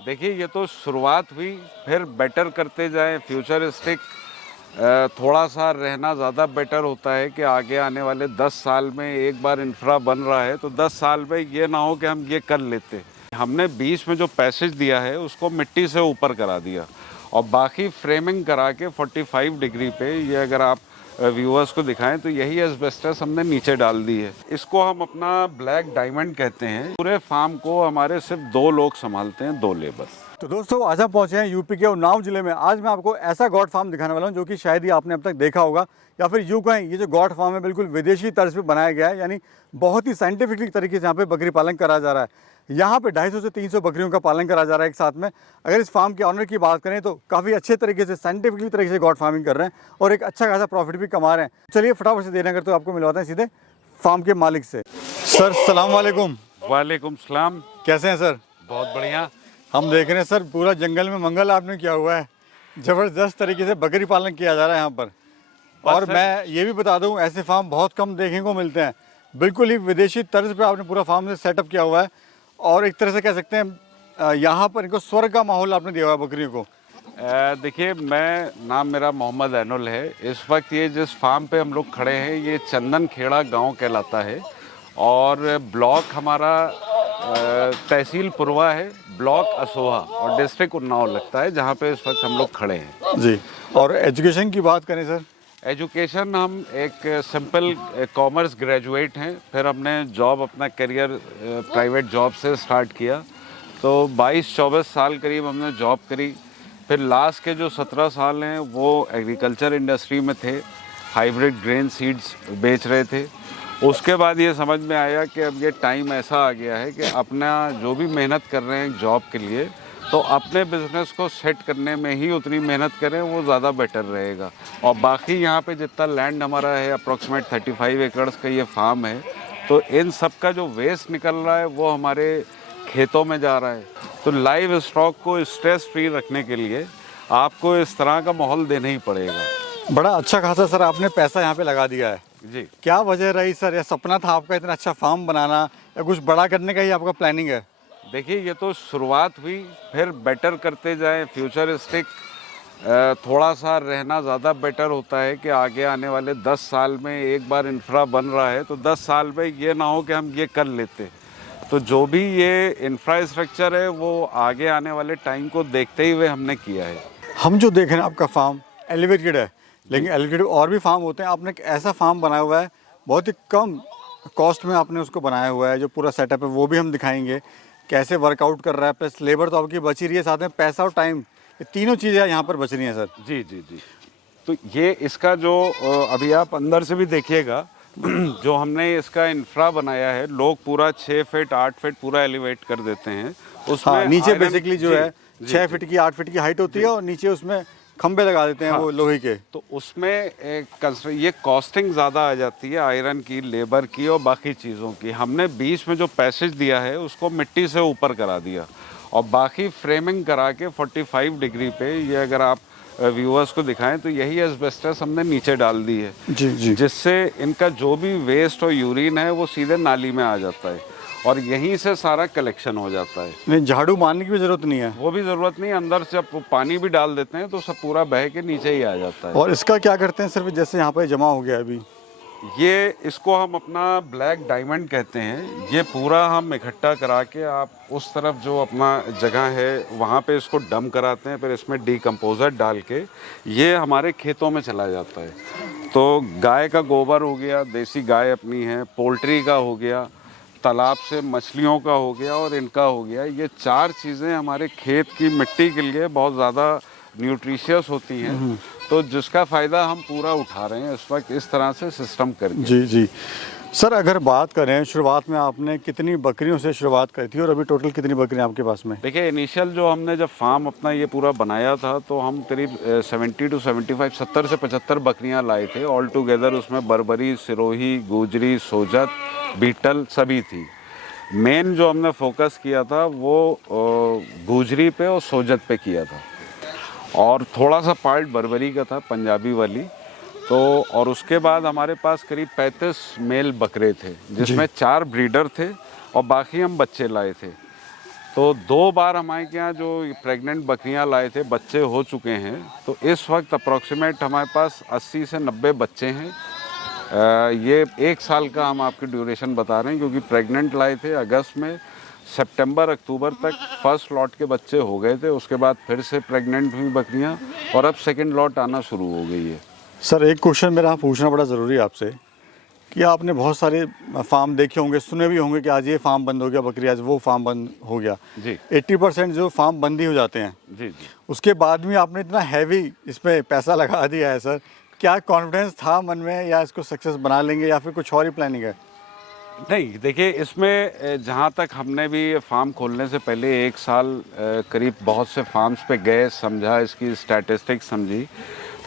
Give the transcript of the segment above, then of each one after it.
देखिए, ये तो शुरुआत हुई, फिर बेटर करते जाएं, फ्यूचरिस्टिक थोड़ा सा रहना ज़्यादा बेटर होता है कि आगे आने वाले 10 साल में एक बार इंफ्रा बन रहा है तो 10 साल में ये ना हो कि हम ये कर लेते। हमने बीच में जो पैसेज दिया है उसको मिट्टी से ऊपर करा दिया और बाकी फ्रेमिंग करा के 45 डिग्री पे, ये अगर आप व्यूअर्स को दिखाएं तो यही एस्बेस्टस हमने नीचे डाल दी है। इसको हम अपना ब्लैक डायमंड कहते हैं। पूरे फार्म को हमारे सिर्फ 2 लोग संभालते हैं, 2 लेबर। तो दोस्तों आज हम पहुंचे हैं यूपी के उन्नाव जिले में। आज मैं आपको ऐसा गॉड फार्म दिखाने वाला हूं जो कि शायद ही आपने अब तक देखा होगा, या फिर यूँ कहें ये जो गॉड फार्म है बिल्कुल विदेशी तर्ज पे बनाया गया है, यानी बहुत ही साइंटिफिकली तरीके से यहाँ पे बकरी पालन करा जा रहा है। यहाँ पे 250 से 300 बकरियों का पालन करा जा रहा है एक साथ में। अगर इस फार्म के ऑनर की बात करें तो काफ़ी अच्छे तरीके से साइंटिफिकली तरीके से गॉड फार्मिंग कर रहे हैं और एक अच्छा खासा प्रॉफिट भी कमा रहे हैं। चलिए फटाफट से देना करते आपको मिलवाते हैं सीधे फार्म के मालिक से। सर सलाम वालेकुम। वालेकुम सलाम। कैसे हैं सर? बहुत बढ़िया। हम देख रहे हैं सर पूरा जंगल में मंगल आपने किया हुआ है। ज़बरदस्त तरीके से बकरी पालन किया जा रहा है यहाँ पर। और मैं ये भी बता दूँ ऐसे फार्म बहुत कम देखने को मिलते हैं। बिल्कुल ही विदेशी तर्ज पे आपने पूरा फार्म से सेटअप किया हुआ है और एक तरह से कह सकते हैं यहाँ पर इनको स्वर्ग का माहौल आपने दिया हुआ है बकरियों को। देखिए, नाम मेरा मोहम्मद ऐनुल है। इस वक्त ये जिस फार्म पे हम लोग खड़े हैं ये चंदन खेड़ा गांव कहलाता है और ब्लॉक हमारा तहसील पुरवा है, ब्लॉक असोहा और डिस्ट्रिक्ट उन्नाव लगता है, जहाँ पे इस वक्त हम लोग खड़े हैं जी। और एजुकेशन की बात करें सर? एजुकेशन, हम एक सिंपल कॉमर्स ग्रेजुएट हैं। फिर हमने जॉब, अपना करियर प्राइवेट जॉब से स्टार्ट किया, तो 22-24 साल करीब हमने जॉब करी। फिर लास्ट के जो 17 साल हैं वो एग्रीकल्चर इंडस्ट्री में थे, हाइब्रिड ग्रेन सीड्स बेच रहे थे। उसके बाद ये समझ में आया कि अब ये टाइम ऐसा आ गया है कि अपना जो भी मेहनत कर रहे हैं जॉब के लिए, तो अपने बिज़नेस को सेट करने में ही उतनी मेहनत करें, वो ज़्यादा बेटर रहेगा। और बाकी यहाँ पे जितना लैंड हमारा है, अप्रॉक्सीमेट 35 एकड़्स का ये फार्म है, तो इन सब का जो वेस्ट निकल रहा है वो हमारे खेतों में जा रहा है। तो लाइव स्टॉक को स्ट्रेस फ्री रखने के लिए आपको इस तरह का माहौल देना ही पड़ेगा। बड़ा अच्छा खासा सर आपने पैसा यहाँ पे लगा दिया है जी। क्या वजह रही सर? या सपना था आपका इतना अच्छा फार्म बनाना, या कुछ बड़ा करने का ही आपका प्लानिंग है? देखिए, ये तो शुरुआत हुई, फिर बेटर करते जाएं, फ्यूचरिस्टिक थोड़ा सा रहना ज़्यादा बेटर होता है कि आगे आने वाले 10 साल में एक बार इंफ्रा बन रहा है तो 10 साल में ये ना हो कि हम ये कर लेते। तो जो भी ये इंफ्रास्ट्रक्चर है वो आगे आने वाले टाइम को देखते ही हुए हमने किया है। हम जो देख रहे हैं आपका फार्म एलिवेटेड है, लेकिन एलिवेटेड और भी फार्म होते हैं। आपने एक ऐसा फार्म बनाया हुआ है, बहुत ही कम कॉस्ट में आपने उसको बनाया हुआ है। जो पूरा सेटअप है वो भी हम दिखाएंगे, कैसे वर्कआउट कर रहा है। प्लस लेबर तो आपकी बची रही है, साथ में पैसा और टाइम, ये तीनों चीज़ें यहाँ पर बच रही हैं सर। जी जी जी। तो ये इसका जो अभी आप अंदर से भी देखिएगा जो हमने इसका इंफ्रा बनाया है, लोग पूरा 6 फीट 8 फीट पूरा एलिवेट कर देते हैं उसमें। हाँ, नीचे बेसिकली जो है 6 फीट की 8 फीट की हाइट होती है और नीचे उसमें खंबे लगा देते हैं। हाँ, वो लोहे के। तो उसमें ये कॉस्टिंग ज़्यादा आ जाती है, आयरन की, लेबर की और बाकी चीज़ों की। हमने बीच में जो पैसेज दिया है उसको मिट्टी से ऊपर करा दिया और बाकी फ्रेमिंग करा के 45 डिग्री पे, ये अगर आप व्यूअर्स को दिखाएं तो यही एस्बेस्टस हमने नीचे डाल दी है। जी जी। जिससे इनका जो भी वेस्ट और यूरिन है वो सीधे नाली में आ जाता है और यहीं से सारा कलेक्शन हो जाता है। नहीं, झाड़ू मारने की भी जरूरत नहीं है? वो भी ज़रूरत नहीं, अंदर से जब पानी भी डाल देते हैं तो सब पूरा बह के नीचे ही आ जाता है। और इसका क्या करते हैं सिर्फ, जैसे यहाँ पर जमा हो गया अभी ये, इसको हम अपना ब्लैक डायमंड कहते हैं। ये पूरा हम इकट्ठा करा के आप उस तरफ जो अपना जगह है वहाँ पे इसको डम कराते हैं, फिर इसमें डीकम्पोज़र डाल के ये हमारे खेतों में चला जाता है। तो गाय का गोबर हो गया, देसी गाय अपनी है, पोल्ट्री का हो गया, तालाब से मछलियों का हो गया और इनका हो गया। ये 4 चीज़ें हमारे खेत की मिट्टी के लिए बहुत ज़्यादा न्यूट्रिशियस होती हैं, तो जिसका फ़ायदा हम पूरा उठा रहे हैं इस वक्त इस तरह से सिस्टम करके। जी जी। सर अगर बात करें शुरुआत में आपने कितनी बकरियों से शुरुआत करी थी और अभी टोटल कितनी बकरियां आपके पास में? देखिए, इनिशियल जो हमने जब फार्म अपना ये पूरा बनाया था तो हम करीब 70 to 75, 70 से 75 बकरियां लाए थे ऑल टुगेदर। उसमें बर्बरी, सिरोही, गुजरी, सोजत, बीटल सभी थी। मेन जो हमने फोकस किया था वो गुजरी पे और सोजत पे किया था और थोड़ा सा पार्ट बर्बरी का था, पंजाबी वाली। तो और उसके बाद हमारे पास करीब 35 मेल बकरे थे, जिसमें 4 ब्रीडर थे और बाकी हम बच्चे लाए थे। तो 2 बार हमारे यहाँ जो प्रेग्नेंट बकरियां लाए थे, बच्चे हो चुके हैं। तो इस वक्त अप्रॉक्सीमेट हमारे पास 80 से 90 बच्चे हैं। ये 1 साल का हम आपकी ड्यूरेशन बता रहे हैं, क्योंकि प्रेग्नेंट लाए थे अगस्त में, सितंबर अक्टूबर तक फर्स्ट लॉट के बच्चे हो गए थे। उसके बाद फिर से प्रेग्नेंट हुई बकरियां और अब सेकंड लॉट आना शुरू हो गई है। सर एक क्वेश्चन मेरा पूछना बड़ा ज़रूरी है आपसे कि आपने बहुत सारे फार्म देखे होंगे, सुने भी होंगे कि आज ये फार्म बंद हो गया बकरी, आज वो फार्म बंद हो गया। जी 80% जो फार्म बंद ही हो जाते हैं। जी जी। उसके बाद भी आपने इतना हैवी इसमें पैसा लगा दिया है सर, क्या कॉन्फिडेंस था मन में, या इसको सक्सेस बना लेंगे या फिर कुछ और ही प्लानिंग है? नहीं, देखिए इसमें जहाँ तक हमने भी ये फार्म खोलने से पहले 1 साल करीब बहुत से फार्म्स पे गए, समझा, इसकी स्टैटिस्टिक्स समझी।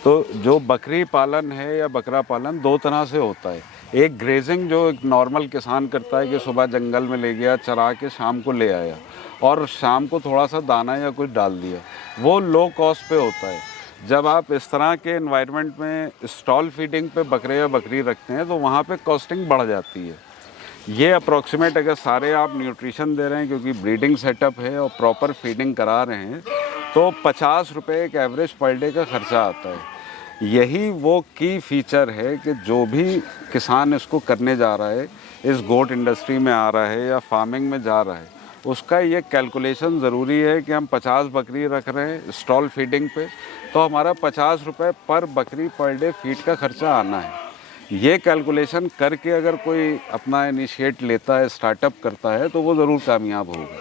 तो जो बकरी पालन है या बकरा पालन 2 तरह से होता है। एक ग्रेजिंग जो एक नॉर्मल किसान करता है कि सुबह जंगल में ले गया, चरा के शाम को ले आया और शाम को थोड़ा सा दाना या कुछ डाल दिया, वो लो कॉस्ट पे होता है। जब आप इस तरह के एनवायरनमेंट में स्टॉल फीडिंग पे बकरे या बकरी रखते हैं तो वहाँ पे कॉस्टिंग बढ़ जाती है। ये अप्रॉक्सीमेट अगर सारे आप न्यूट्रिशन दे रहे हैं, क्योंकि ब्रीडिंग सेटअप है और प्रॉपर फीडिंग करा रहे हैं, तो 50 रुपये एक एवरेज पर डे का खर्चा आता है। यही वो की फीचर है कि जो भी किसान इसको करने जा रहा है, इस गोट इंडस्ट्री में आ रहा है या फार्मिंग में जा रहा है, उसका ये कैलकुलेशन ज़रूरी है कि हम 50 बकरी रख रहे हैं स्टॉल फीडिंग पे, तो हमारा 50 रुपये पर बकरी पर डे फीड का खर्चा आना है। ये कैलकुलेशन करके अगर कोई अपना इनिशिएट लेता है, स्टार्टअप करता है, तो वो ज़रूर कामयाब होगा।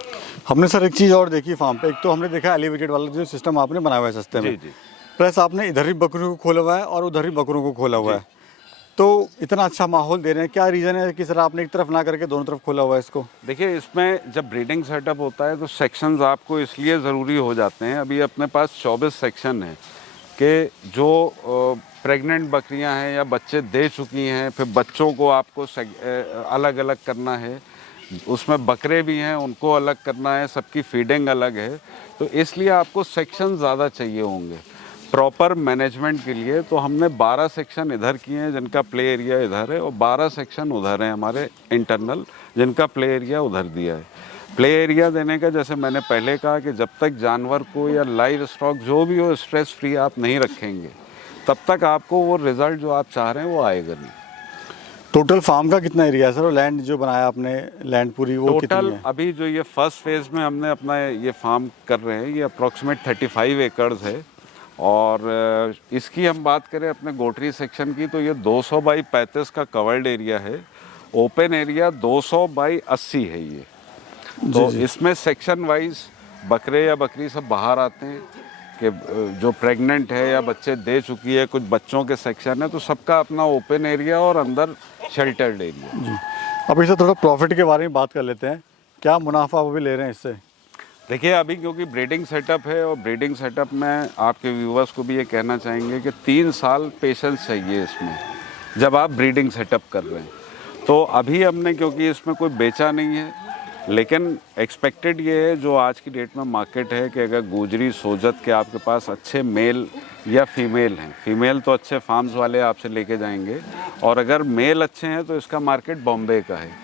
हमने सर एक चीज़ और देखी फार्म पे, एक तो हमने देखा एलिवेटेड वाला जो सिस्टम आपने बनाया हुआ है सस्ते में, जी। प्लस आपने इधर ही बकरियों को खोला हुआ है और उधर ही बकरों को खोला हुआ है। तो इतना अच्छा माहौल दे रहे हैं, क्या रीज़न है कि सर आपने एक तरफ ना करके दोनों तरफ खोला हुआ है इसको? देखिए, इसमें जब ब्रीडिंग सेटअप होता है तो सेक्शंस आपको इसलिए ज़रूरी हो जाते हैं। अभी अपने पास 24 सेक्शन हैं कि जो प्रेग्नेंट बकरियां हैं या बच्चे दे चुकी हैं, फिर बच्चों को आपको अलग अलग करना है, उसमें बकरे भी हैं उनको अलग करना है, सबकी फीडिंग अलग है, तो इसलिए आपको सेक्शन ज़्यादा चाहिए होंगे प्रॉपर मैनेजमेंट के लिए। तो हमने 12 सेक्शन इधर किए हैं जिनका प्ले एरिया इधर है, और 12 सेक्शन उधर हैं हमारे इंटरनल जिनका प्ले एरिया उधर दिया है। प्ले एरिया देने का, जैसे मैंने पहले कहा, कि जब तक जानवर को या लाइव स्टॉक जो भी हो स्ट्रेस फ्री आप नहीं रखेंगे, तब तक आपको वो रिज़ल्ट जो आप चाह रहे हैं वो आएगा नहीं। टोटल फार्म का कितना एरिया है सर, और लैंड जो बनाया आपने, लैंड पूरी वो कितनी टोटल है? अभी जो ये फर्स्ट फेज़ में हमने अपना ये फार्म कर रहे हैं, ये अप्रॉक्सीमेट 35 एकड़्स है। और इसकी हम बात करें अपने गोटरी सेक्शन की, तो ये 200 बाई 35 का कवर्ड एरिया है। ओपन एरिया 200 बाई 80 है ये। तो इसमें सेक्शन वाइज बकरे या बकरी सब बाहर आते हैं, कि जो प्रेग्नेंट है या बच्चे दे चुकी है, कुछ बच्चों के सेक्शन है, तो सबका अपना ओपन एरिया और अंदर शेल्टर्ड एरिया। जी, अब इससे थोड़ा प्रॉफिट के बारे में बात कर लेते हैं, क्या मुनाफा वो भी ले रहे हैं इससे? देखिए, अभी क्योंकि ब्रीडिंग सेटअप है, और ब्रीडिंग सेटअप में आपके व्यूवर्स को भी ये कहना चाहेंगे कि 3 साल पेशेंस चाहिए इसमें, जब आप ब्रीडिंग सेटअप कर रहे हैं। तो अभी हमने, क्योंकि इसमें कोई बेचा नहीं है, लेकिन एक्सपेक्टेड ये है, जो आज की डेट में मार्केट है, कि अगर गुजरी सोजत के आपके पास अच्छे मेल या फीमेल हैं, फीमेल तो अच्छे फार्म्स वाले आपसे लेके जाएंगे, और अगर मेल अच्छे हैं तो इसका मार्केट बॉम्बे का है।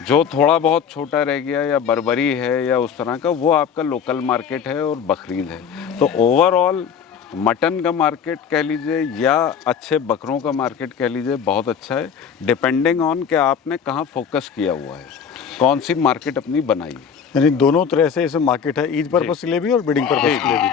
जो थोड़ा बहुत छोटा रह गया या बर्बरी है या उस तरह का, वो आपका लोकल मार्केट है और बकरीद है। तो ओवरऑल मटन का मार्केट कह लीजिए या अच्छे बकरों का मार्केट कह लीजिए, बहुत अच्छा है, डिपेंडिंग ऑन कि आपने कहाँ फोकस किया हुआ है, कौन सी मार्केट अपनी बनाई है। यानी दोनों तरह से इसमें मार्केट है, ईद पर्पज़ के लिए भी और ब्रीडिंग पर्पज़ के लिए भी।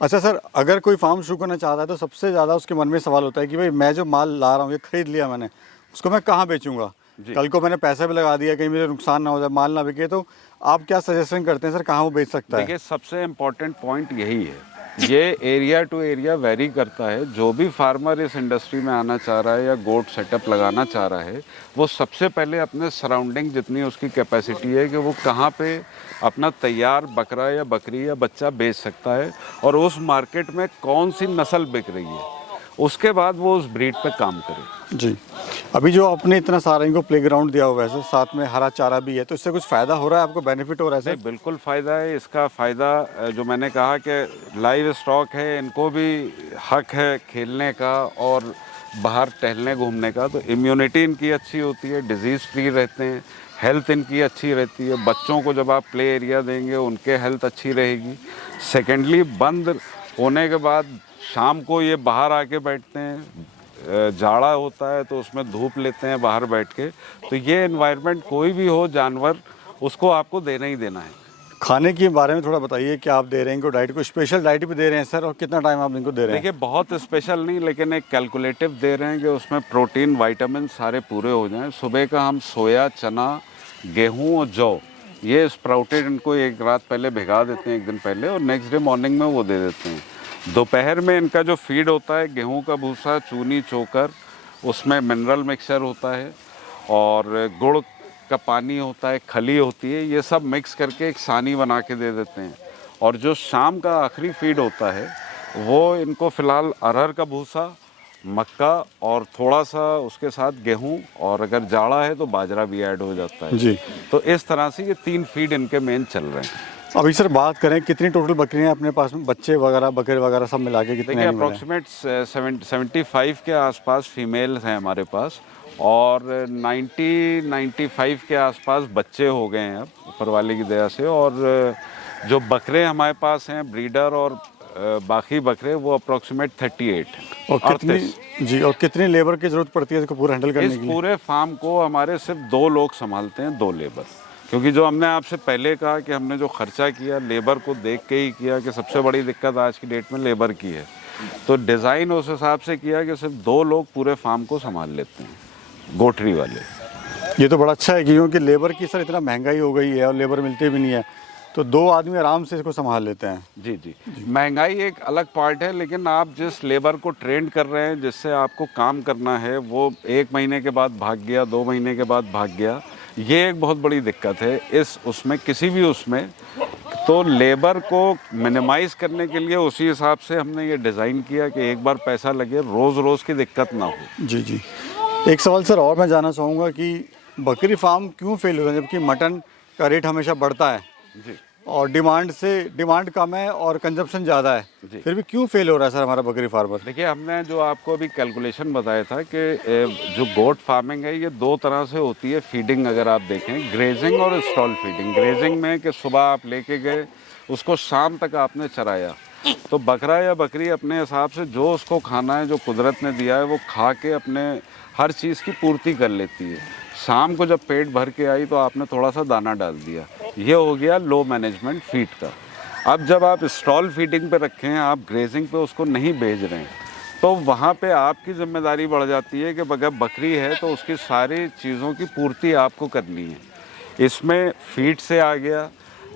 अच्छा सर, अगर कोई फार्म शुरू करना चाहता है तो सबसे ज़्यादा उसके मन में सवाल होता है कि भाई मैं जो माल ला रहा हूँ, ये खरीद लिया मैंने, उसको मैं कहाँ बेचूंगा? कल को मैंने पैसा भी लगा दिया, कहीं मुझे नुकसान ना हो जाए, माल ना बिके, तो आप क्या सजेशन करते हैं सर, कहाँ वो बेच सकता है? देखिए, सबसे इम्पोर्टेंट पॉइंट यही है, ये एरिया टू एरिया वेरी करता है। जो भी फार्मर इस इंडस्ट्री में आना चाह रहा है या गोट सेटअप लगाना चाह रहा है, वो सबसे पहले अपने सराउंडिंग जितनी उसकी कैपेसिटी है कि वो कहाँ पे अपना तैयार बकरा या बकरी या बच्चा बेच सकता है, और उस मार्केट में कौन सी नस्ल बिक रही है, उसके बाद वो उस ब्रीड पे काम करे। जी, अभी जो आपने इतना सारा इनको प्लेग्राउंड दिया हुआ है सर, साथ में हरा चारा भी है, तो इससे कुछ फ़ायदा हो रहा है आपको, बेनिफिट हो रहा है सर? नहीं, बिल्कुल फ़ायदा है। इसका फ़ायदा जो मैंने कहा कि लाइव स्टॉक है, इनको भी हक है खेलने का और बाहर टहलने घूमने का, तो इम्यूनिटी इनकी अच्छी होती है, डिजीज़ फ्री रहते हैं, हेल्थ इनकी अच्छी रहती है। बच्चों को जब आप प्ले एरिया देंगे उनके हेल्थ अच्छी रहेगी। सेकेंडली बंद होने के बाद शाम को ये बाहर आके बैठते हैं, जाड़ा होता है तो उसमें धूप लेते हैं बाहर बैठ के। तो ये एनवायरनमेंट कोई भी हो जानवर उसको आपको देना ही देना है। खाने के बारे में थोड़ा बताइए, क्या आप दे रहे हैं इनको डाइट, को स्पेशल डाइट भी दे रहे हैं सर, और कितना टाइम आप इनको दे रहे हैं? देखिए बहुत स्पेशल नहीं, लेकिन एक कैलकुलेटिव दे रहे हैं कि उसमें प्रोटीन विटामिन सारे पूरे हो जाएं। सुबह का हम सोया, चना, गेहूं और जौ ये स्प्राउटेड इनको एक रात पहले भिगा देते हैं, एक दिन पहले, और नेक्स्ट डे मॉर्निंग में वो दे देते हैं। दोपहर में इनका जो फीड होता है गेहूँ का भूसा, चूनी, चोकर, उसमें मिनरल मिक्सचर होता है और गुड़ का पानी होता है, खली होती है, ये सब मिक्स करके एक सानी बना के दे देते हैं। और जो शाम का आखिरी फीड होता है वो इनको फ़िलहाल अरहर का भूसा, मक्का और थोड़ा सा उसके साथ गेहूं, और अगर जाड़ा है तो बाजरा भी ऐड हो जाता है जी। तो इस तरह से ये 3 फीड इनके मेन चल रहे हैं। अभी सर बात करें कितनी टोटल बकरियां हैं अपने पास में, बच्चे वगैरह बकरे वगैरह सब मिला के कितने देखिए एनिमल हैं? अप्रॉक्सीमेट 75 के आसपास फीमेल्स हैं हमारे पास, और 90-95 के आसपास बच्चे हो गए हैं अब ऊपर वाले की दया से। और जो बकरे हमारे पास हैं ब्रीडर और बाकी बकरे वो अप्रॉक्सीमेट 38 और कितनी 38। जी, और कितनी लेबर की ज़रूरत पड़ती है इसको पूरा हैंडल करने इस के लिए? पूरे फार्म को हमारे सिर्फ 2 लोग संभालते हैं, 2 लेबर। क्योंकि जो हमने आपसे पहले कहा कि हमने जो खर्चा किया लेबर को देख के ही किया, कि सबसे बड़ी दिक्कत आज की डेट में लेबर की है, तो डिज़ाइन उस हिसाब से किया कि सिर्फ 2 लोग पूरे फार्म को संभाल लेते हैं, गोटरी वाले। ये तो बड़ा अच्छा है क्योंकि लेबर की सर इतना महंगाई हो गई है और लेबर मिलते भी नहीं है, तो 2 आदमी आराम से इसको संभाल लेते हैं। जी जी, महंगाई एक अलग पार्ट है, लेकिन आप जिस लेबर को ट्रेंड कर रहे हैं, जिससे आपको काम करना है, वो 1 महीने के बाद भाग गया, 2 महीने के बाद भाग गया, ये एक बहुत बड़ी दिक्कत है इस उसमें, किसी भी उसमें। तो लेबर को मिनिमाइज़ करने के लिए उसी हिसाब से हमने ये डिज़ाइन किया कि एक बार पैसा लगे, रोज़ रोज़ की दिक्कत ना हो। जी जी। एक सवाल सर और मैं जानना चाहूँगा कि बकरी फार्म क्यों फेल हो रहा है जबकि मटन का रेट हमेशा बढ़ता है जी और डिमांड कम है और कंजप्शन ज़्यादा है, जी। फिर भी क्यों फेल हो रहा है सर हमारा बकरी फार्मर? देखिए हमने जो आपको अभी कैलकुलेशन बताया था कि जो गोट फार्मिंग है ये 2 तरह से होती है। फीडिंग अगर आप देखें, ग्रेजिंग और स्टॉल फीडिंग। ग्रेजिंग में कि सुबह आप लेके गए, उसको शाम तक आपने चराया, तो बकरा या बकरी अपने हिसाब से जो उसको खाना है, जो कुदरत ने दिया है, वो खा के अपने हर चीज़ की पूर्ति कर लेती है। शाम को जब पेट भर के आई तो आपने थोड़ा सा दाना डाल दिया, ये हो गया लो मैनेजमेंट फीड का। अब जब आप स्टॉल फीडिंग पे रखें, आप ग्रेजिंग पे उसको नहीं भेज रहे हैं, तो वहाँ पे आपकी जिम्मेदारी बढ़ जाती है कि अगर बकरी है तो उसकी सारी चीज़ों की पूर्ति आपको करनी है। इसमें फीड से आ गया,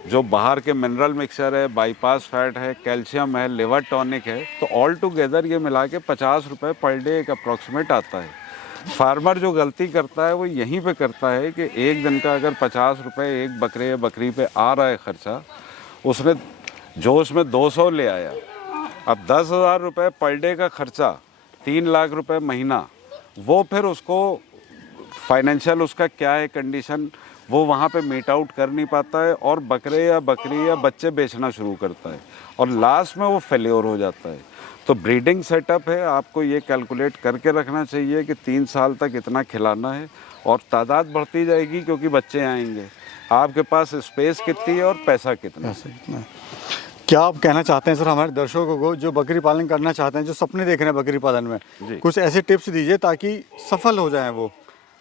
जो बाहर के मिनरल मिक्सचर है, बाईपास फैट है, कैल्शियम है, लिवर टॉनिक है, तो ऑल टुगेदर ये मिला के 50 रुपये पर डे एक अप्रॉक्सीमेट आता है। फार्मर जो गलती करता है वो यहीं पे करता है कि एक दिन का अगर 50 रुपये एक बकरे या बकरी पे आ रहा है खर्चा, उसने जो उसमें 200 ले आया, अब 10,000 रुपये पर डे का खर्चा, 3 लाख रुपए महीना, वो फिर उसको फाइनेंशियल उसका क्या है कंडीशन, वो वहाँ पे मीट आउट कर नहीं पाता है और बकरे या बकरी या बच्चे बेचना शुरू करता है और लास्ट में वो फेल्योर हो जाता है। तो ब्रीडिंग सेटअप है, आपको ये कैलकुलेट करके रखना चाहिए कि 3 साल तक इतना खिलाना है और तादाद बढ़ती जाएगी क्योंकि बच्चे आएंगे। आपके पास स्पेस कितनी है और पैसा कितना है। क्या आप कहना चाहते हैं सर हमारे दर्शकों को जो बकरी पालन करना चाहते हैं, जो सपने देख रहे हैं बकरी पालन में, कुछ ऐसे टिप्स दीजिए ताकि सफल हो जाएं वो?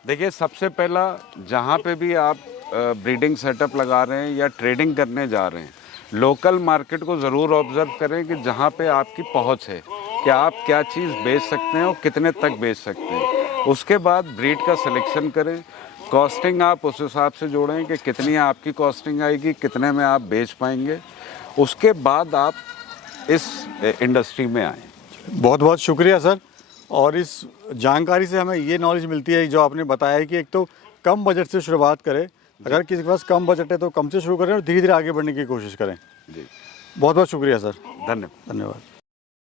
देखिए सबसे पहला, जहाँ पे भी आप ब्रीडिंग सेटअप लगा रहे हैं या ट्रेडिंग करने जा रहे हैं, लोकल मार्केट को ज़रूर ऑब्जर्व करें कि जहाँ पे आपकी पहुँच है कि आप क्या चीज़ बेच सकते हैं और कितने तक बेच सकते हैं। उसके बाद ब्रीड का सिलेक्शन करें, कॉस्टिंग आप उस हिसाब से जोड़ें कि कितनी आपकी कॉस्टिंग आएगी, कितने में आप बेच पाएंगे, उसके बाद आप इस इंडस्ट्री में आएँ। बहुत बहुत शुक्रिया सर, और इस जानकारी से हमें ये नॉलेज मिलती है जो आपने बताया है कि एक तो कम बजट से शुरुआत करें, अगर किसी के पास कम बजट है तो कम से शुरू करें और धीरे धीरे आगे बढ़ने की कोशिश करें। जी, बहुत बहुत शुक्रिया सर। धन्यवाद। धन्यवाद।